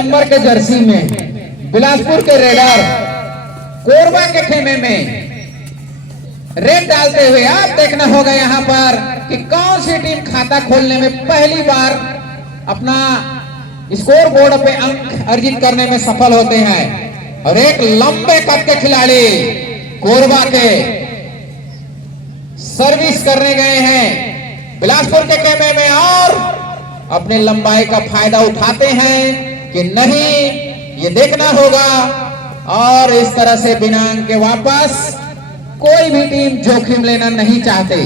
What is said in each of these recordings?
Number के Jersey में बिलासपुर के रेडर कोरबा के खेमे में रेड डालते हुए आप देखना होगा यहाँ पर कि कौन सी टीम खाता खोलने में पहली बार अपना स्कोर बोर्ड पे अंक अर्जित करने में सफल होते हैं। और एक लंबे कद के खिलाड़ी कोरबा के सर्विस करने गए हैं बिलासपुर के खेमे में और अपने लंबाई का फायदा उठाते हैं कि नहीं, ये देखना होगा। और इस तरह से बिना अंक के वापस कोई भी टीम जोखिम लेना नहीं चाहते।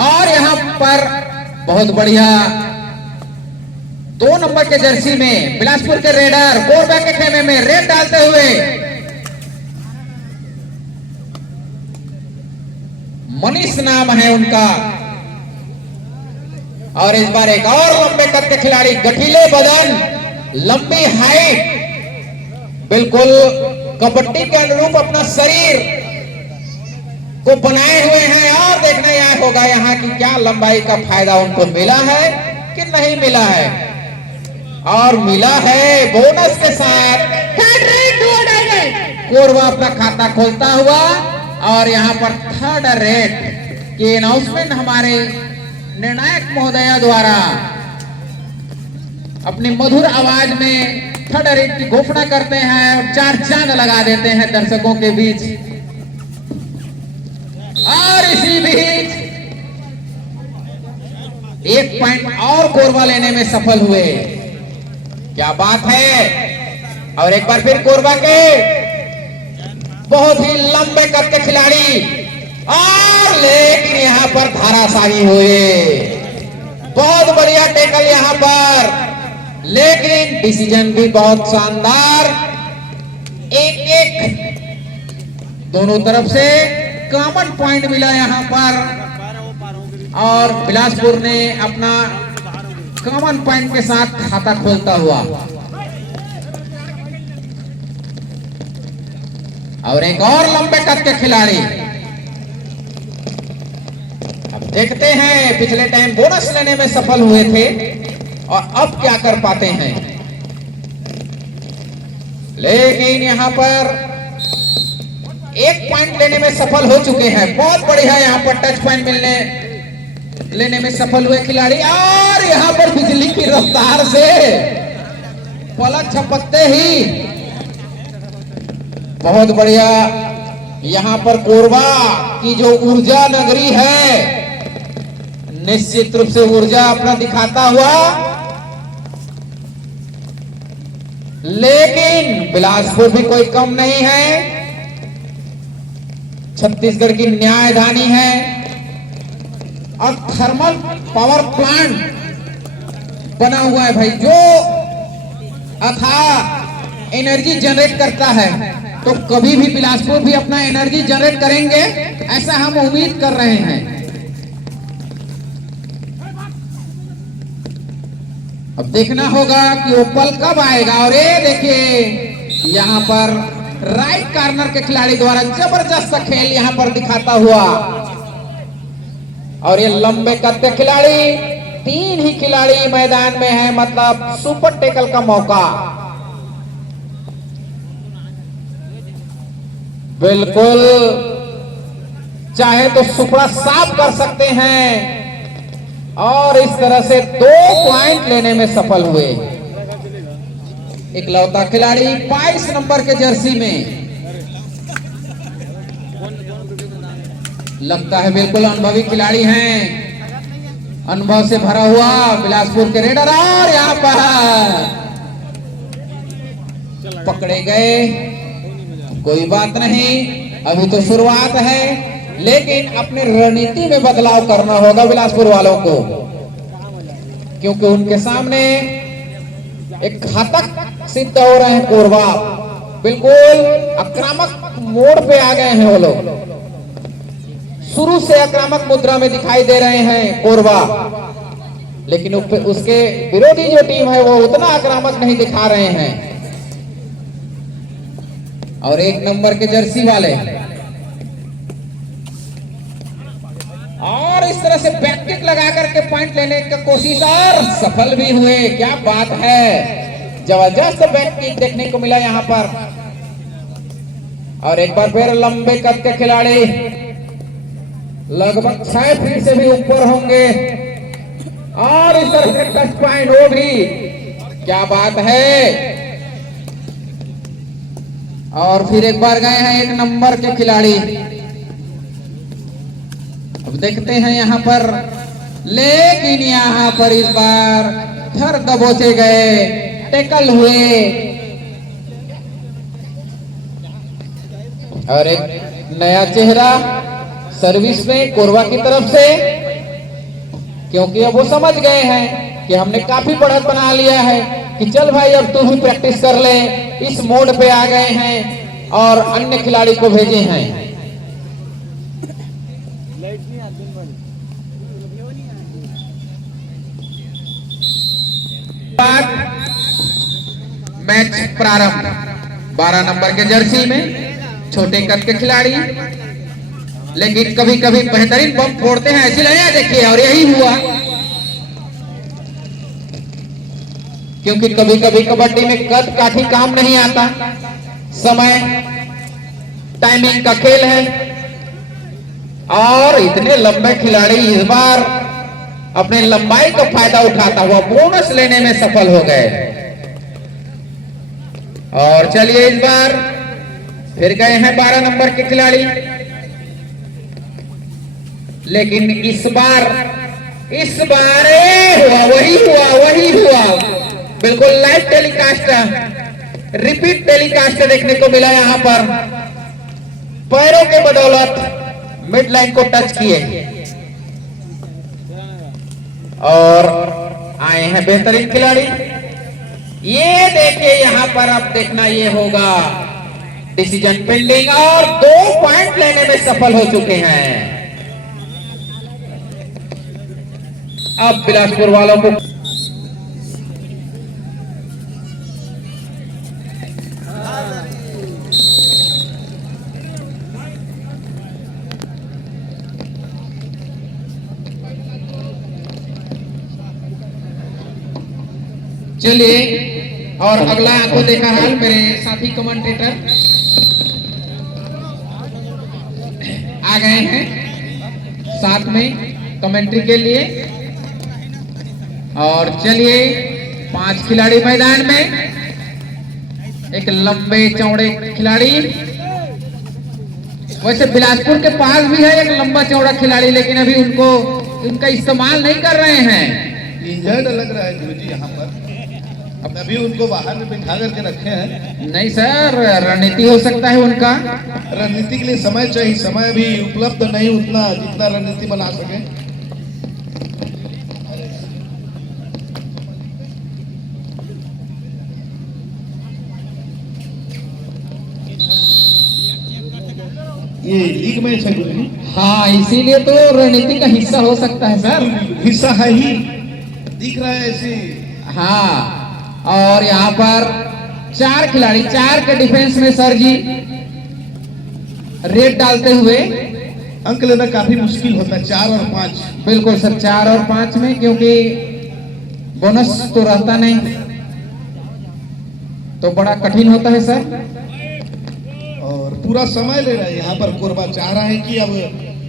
और यहां पर बहुत बढ़िया 2 नंबर के जर्सी में बिलासपुर के रेडर कोरबा के खेमे में रेड डालते हुए मनीष नाम है उनका। और इस बार एक और लंबे कद के खिलाड़ी, गठीले बदन, लंबी हाइट, बिल्कुल कबड्डी के अनुरूप अपना शरीर को बनाए हुए हैं। और देखना यह होगा यहाँ की क्या लंबाई का फायदा उनको मिला है कि नहीं मिला है। और मिला है बोनस के साथ। कोरबा अपना खाता खोलता हुआ और यहाँ पर थर्ड रेट की अनाउंसमेंट हमारे निर्णायक महोदया द्वारा अपनी मधुर आवाज में थर्ड रेट की घोषणा करते हैं और 4 चांद लगा देते हैं दर्शकों के बीच। और इसी बीच 1 पॉइंट और कोरबा लेने में सफल हुए। क्या बात है। और एक बार फिर कोरबा के बहुत ही लंबे कद के खिलाड़ी, और लेकिन यहां पर धाराशाही हुए। बहुत बढ़िया टैकल यहां पर, लेकिन डिसीजन भी बहुत शानदार। 1-1 दोनों तरफ से कॉमन पॉइंट मिला यहां पर और बिलासपुर ने अपना कॉमन पॉइंट के साथ खाता खोलता हुआ। और एक और लंबे कद के खिलाड़ी, अब देखते हैं पिछले टाइम बोनस लेने में सफल हुए थे और अब क्या कर पाते हैं। लेकिन यहां पर 1 पॉइंट लेने में सफल हो चुके हैं। बहुत बढ़िया यहां पर टच पॉइंट लेने में सफल हुए खिलाड़ी। और यहां पर बिजली की रफ्तार से पलक झपकते ही बहुत बढ़िया यहां पर कोरबा की जो ऊर्जा नगरी है, निश्चित रूप से ऊर्जा अपना दिखाता हुआ। लेकिन बिलासपुर भी कोई कम नहीं है, छत्तीसगढ़ की न्यायधानी है और थर्मल पावर प्लांट बना हुआ है भाई, जो अथाह एनर्जी जनरेट करता है। तो कभी भी बिलासपुर भी अपना एनर्जी जनरेट करेंगे, ऐसा हम उम्मीद कर रहे हैं। अब देखना होगा कि वो पल कब आएगा। और ये देखिए यहां पर राइट कॉर्नर के खिलाड़ी द्वारा जबरदस्त खेल यहां पर दिखाता हुआ। और ये लंबे कद के खिलाड़ी, 3 ही खिलाड़ी मैदान में है, मतलब सुपर टैकल का मौका। बिल्कुल चाहे तो सुपड़ा साफ कर सकते हैं। और इस तरह से 2 पॉइंट लेने में सफल हुए। इकलौता खिलाड़ी 22 नंबर के जर्सी में, लगता है बिल्कुल अनुभवी खिलाड़ी हैं, अनुभव से भरा हुआ बिलासपुर के रेडर। और यहां पर पकड़े गए, कोई बात नहीं, अभी तो शुरुआत है। लेकिन अपनी रणनीति में बदलाव करना होगा बिलासपुर वालों को, क्योंकि उनके सामने एक घातक सिद्ध हो रहे हैं कोरबा। बिल्कुल आक्रामक मोड़ पे आ गए हैं वो लोग, शुरू से आक्रामक मुद्रा में दिखाई दे रहे हैं कोरबा। लेकिन उसके विरोधी जो टीम है वो उतना आक्रामक नहीं दिखा रहे हैं। और 1 नंबर के जर्सी वाले इस तरह से बैक किक लगा करके पॉइंट लेने की कोशिश और सफल भी हुए। क्या बात है, जबरदस्त बैक किक देखने को मिला यहाँ पर। और एक बार फिर लंबे कद के खिलाड़ी लगभग 6 फीट से भी ऊपर होंगे और इस तरह से टच पॉइंट, वो भी क्या बात है। और फिर एक बार गए हैं 1 नंबर के खिलाड़ी। अब देखते हैं यहाँ पर, लेकिन यहाँ पर इस बार धर दबोचे गए, टेकल हुए। और एक नया चेहरा सर्विस में कोरबा की तरफ से, क्योंकि अब वो समझ गए हैं कि हमने काफी बढ़त बना लिया है कि चल भाई अब तू भी प्रैक्टिस कर ले। इस मोड पे आ गए हैं और अन्य खिलाड़ी को भेजे हैं। मैच प्रारंभ 12 नंबर के जर्सी में छोटे कद के खिलाड़ी, लेकिन कभी कभी बेहतरीन बम फोड़ते हैं, ऐसी लड़ाई देखिए। और यही हुआ, क्योंकि कभी कभी कबड्डी में कद काठी काम नहीं आता, समय टाइमिंग का खेल है। और इतने लंबे खिलाड़ी इस बार अपने लंबाई का फायदा उठाता हुआ बोनस लेने में सफल हो गए। और चलिए इस बार फिर गए हैं 12 नंबर के खिलाड़ी, लेकिन इस बार वही हुआ बिल्कुल लाइव टेलीकास्ट, रिपीट टेलीकास्ट देखने को मिला। यहाँ पर पैरों के बदौलत मिड लाइन को टच किए और आए हैं बेहतरीन खिलाड़ी। ये देखिए यहाँ पर, अब देखना ये होगा, डिसीजन पेंडिंग और 2 पॉइंट लेने में सफल हो चुके हैं। अब बिलासपुर वालों को चलिए। और अगला आपको देखा हाल मेरे साथी कमेंटेटर आ गए हैं साथ में कमेंट्री के लिए। और चलिए 5 खिलाड़ी मैदान में, एक लंबे चौड़े खिलाड़ी, वैसे बिलासपुर के पास भी है एक लंबा चौड़ा खिलाड़ी, लेकिन अभी उनका इस्तेमाल नहीं कर रहे हैं। इंजर्ड लग रहा है गुरुजी यहाँ पर, अब अभी उनको बाहर में बिठा करके रखे हैं। नहीं सर, रणनीति हो सकता है उनका। रणनीति के लिए समय चाहिए, समय अभी उपलब्ध नहीं उतना जितना रणनीति बना सके। ये लीग मैच है गुरुजी। हाँ, इसीलिए तो रणनीति का हिस्सा हो सकता है सर। हिस्सा है ही, दिख रहा है ऐसे। हाँ, और यहाँ पर 4 खिलाड़ी, 4 के डिफेंस में सर जी रेड डालते हुए अंक लेना काफी मुश्किल होता है, 4 और 5। बिल्कुल सर, 4 और 5 में, क्योंकि बोनस तो रहता नहीं, तो बड़ा कठिन होता है सर। और पूरा समय ले रहा है यहाँ पर कोरबा, चाह रहा है कि अब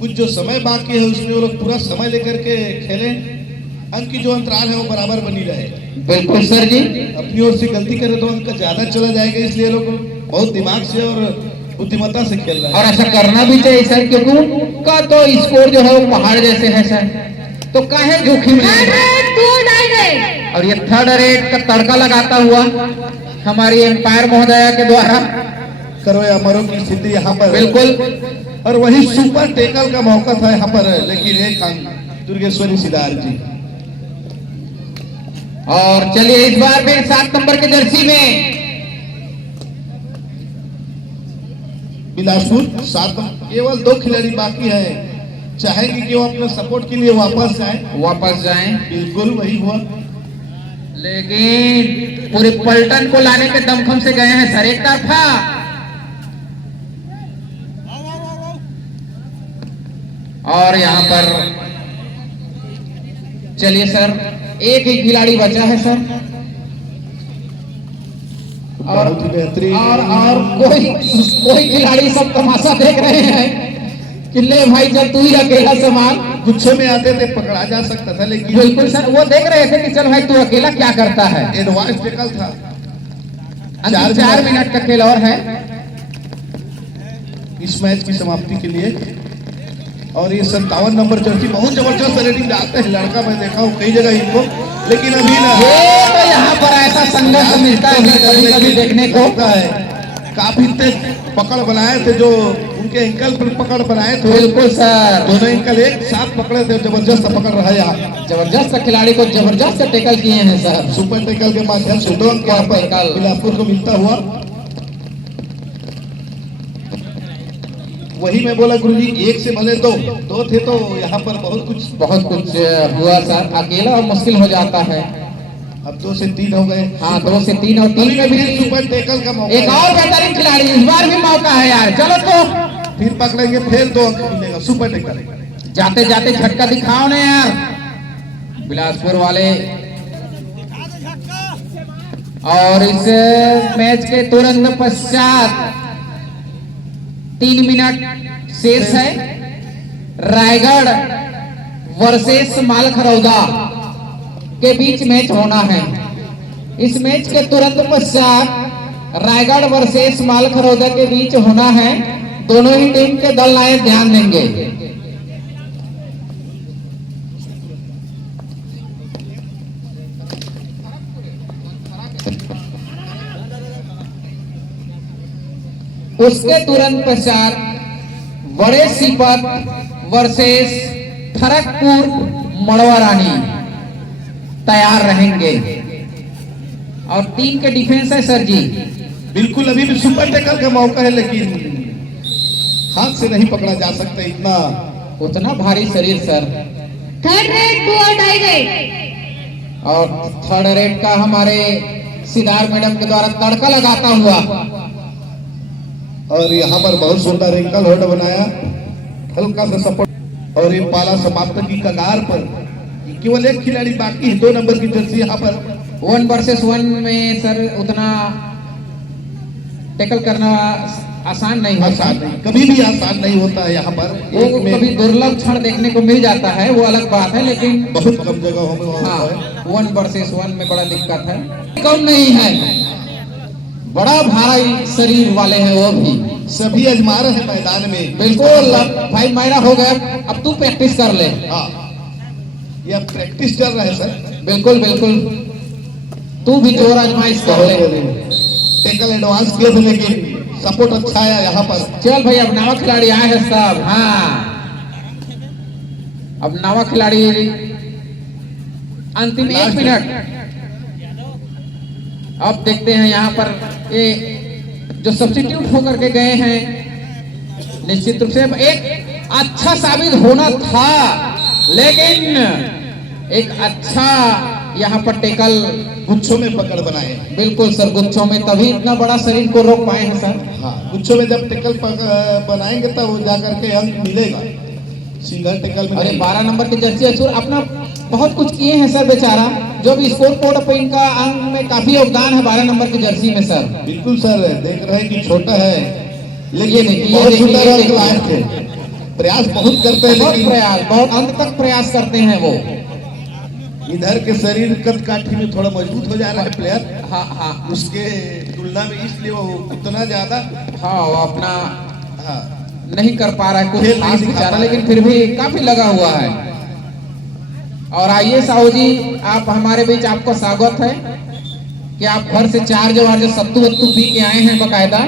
कुछ जो समय बाकी है उसमें वो लोग पूरा समय लेकर के खेलें, अंक की जो अंतराल है वो बराबर बनी रहे। बिल्कुल सर जी, अपनी ओर से गलती करे तो अंक ज्यादा चला जाएगा, इसलिए लोग बहुत दिमाग से और बुद्धिमत्ता से खेल रहे हैं। और ऐसा करना भी चाहिए सर, क्योंकि उनका तो स्कोर जो है वो पहाड़ जैसे है सर, तो काहे जोखिम लें। और ये थर्ड रेड का तड़का लगाता हुआ हमारी एम्पायर महोदया के द्वारा करो या मरो की स्थिति यहाँ पर बिल्कुल। और वही सुपर टेकल का मौका था यहाँ पर, लेकिन एक अंक दुर्गेश्वरी सिद्धार्थ जी। और चलिए इस बार भी 7 नंबर के जर्सी में बिलासपुर 7, केवल 2 खिलाड़ी बाकी है, चाहेंगे कि वो अपने सपोर्ट के लिए वापस जाएं। बिल्कुल वही हुआ, लेकिन पूरे पलटन को लाने के दमखम से गए हैं सर, एक तरफा। और यहाँ पर चलिए सर, एक ही खिलाड़ी बचा है सर। और बहुत ही बेहतरीन। और कोई खिलाड़ी सब तमाशा देख रहे हैं कि ले भाई जब तू ही अकेला संभाल। गुच्छे में आते थे पकड़ा जा सकता था, लेकिन बिल्कुल सर, वो देख रहे थे कि चल भाई तू अकेला क्या करता है। एडवांस टेकल था। 4 मिनट का खेल और है इस मैच की समाप्ति के लिए। और ये 57 नंबर जर्सी बहुत जबरदस्त रेटिंग डालते हैं लड़का, मैं देखा हूँ कई जगह इनको, लेकिन अभी ना ये तो यहाँ पर ऐसा संघर्ष मिलता है कभी कभी देखने को। होता है। काफी तेज पकड़ बनाए थे, जो उनके एंकल पर पकड़ बनाए थे। बिल्कुल सर, दोनों एंकल एक साथ पकड़े थे, जबरदस्त पकड़ रहा है यहाँ। जबरदस्त खिलाड़ी को जबरदस्त टैकल किए हैं सर। सुपर टैकल के माध्यम से 2 अंक यहाँ पर बिलासपुर को मिलता हुआ। वही मैं बोला गुरुजी, एक से भले दो थे तो यहाँ पर बहुत कुछ हुआ सर। अकेला और मुश्किल हो जाता है। अब 2 से 3 हो गए। हाँ, 2 से 3 और 3 में भी सुपर टैकल का मौका एक है। और बेहतरीन खिलाड़ी, इस बार भी मौका है यार। चलो तो फिर पकड़ेंगे, फिर 2 अंक मिलेगा सुपर टैकल। जाते जाते झटका दिखाओ ना यार बिलासपुर वाले। और इस मैच के तुरंत पश्चात 3 मिनट शेष है। रायगढ़ वर्सेस मालखरौदा के बीच मैच होना है। इस मैच के तुरंत पश्चात रायगढ़ वर्सेस मालखरौदा के बीच होना है। दोनों ही टीम के दल नायक ध्यान देंगे। उसके तुरंत पश्चात बड़े सीपत वर्सेस खड़गपुर मड़वा रानी तैयार रहेंगे। और 3 के डिफेंस है सर जी। बिल्कुल, अभी भी सुपर टैकल का मौका है, लेकिन हाथ से नहीं पकड़ा जा सकता उतना भारी शरीर सर। थर्ड रेड 2 और टाई रेड। और थर्ड रेड का हमारे सिद्धार्थ मैडम के द्वारा तड़का लगाता हुआ। और यहाँ पर बहुत सुंदर एंकल होल्ड बनाया, हल्का सा सपोर्ट। और ये पाला समाप्त की कगार पर। केवल एक खिलाड़ी बाकी है, 2 नंबर की जर्सी यहाँ पर। 1 वर्सेस 1 में सर उतना टैकल करना आसान नहीं होता। आसान नहीं, कभी भी आसान नहीं होता है यहाँ पर। वो एक में कभी दुर्लभ क्षण देखने को मिल जाता है, वो अलग बात है, लेकिन बहुत कम जगहों में होता हाँ, है। 1 वर्सेस 1 में बड़ा दिक्कत है। कम नहीं है, बड़ा भारी शरीर वाले हैं वो भी। सभी अजमा रहे हैं मैदान में। बिल्कुल भाई, मेरा हो गया, अब तू प्रैक्टिस कर ले। हाँ, ये अब प्रैक्टिस चल रहा है सर। बिल्कुल बिल्कुल, तू भी जोर आजमाइश कर ले। टैकल एडवांस किए थे, लेकिन सपोर्ट अच्छा आया यहाँ पर। चल भाई, अब नवा खिलाड़ी आए हैं सब। हाँ, अब नवा खिलाड़ी अंतिम 1 मिनट। अब देखते हैं यहाँ पर ये जो सब्स्टिट्यूट होकर के गए हैं, निश्चित रूप से एक अच्छा साबित होना था, लेकिन एक अच्छा यहाँ पर टैकल गुच्छों में पकड़ बनाए। बिल्कुल सर, गुच्छों में, तभी इतना बड़ा शरीर को रोक पाए हैं सर। हाँ, गुच्छों में जब टैकल बनाएंगे तब वो जाकर के अंक मिलेगा, सिंगल टैकल में अरे नहीं। 12 नंबर की जर्सी असुर अपना बहुत कुछ किए हैं सर बेचारा। जो भी स्कोर बोर्ड पर इनका अंक में काफी योगदान है 12 नंबर की जर्सी में सर। बिल्कुल सर, देख रहे हैं कि छोटा है, ये लेकिन देखिए, बहुत ये सुंदर देखिए, अंक लाए थे। प्रयास बहुत करते हैं, बहुत लेकिन प्रयास, बहुत अंत तक प्रयास करते हैं वो। इधर के शरीर कद काठी में थोड़ा मजबूत हो जा रहा है प्लेयर, हाँ हाँ उसके तुलना में, इसलिए वो उतना ज्यादा हाँ, वो अपना हाँ नहीं कर पा रहा है कुछ खेल नहीं खास दिखा बेचारा, पा रहा लेकिन फिर भी काफी लगा हुआ है। और आइए साहू जी, आप हमारे बीच, आपका स्वागत है कि आप घर से 4 जो सत्तू वत्तू पी के आए हैं बकायदा।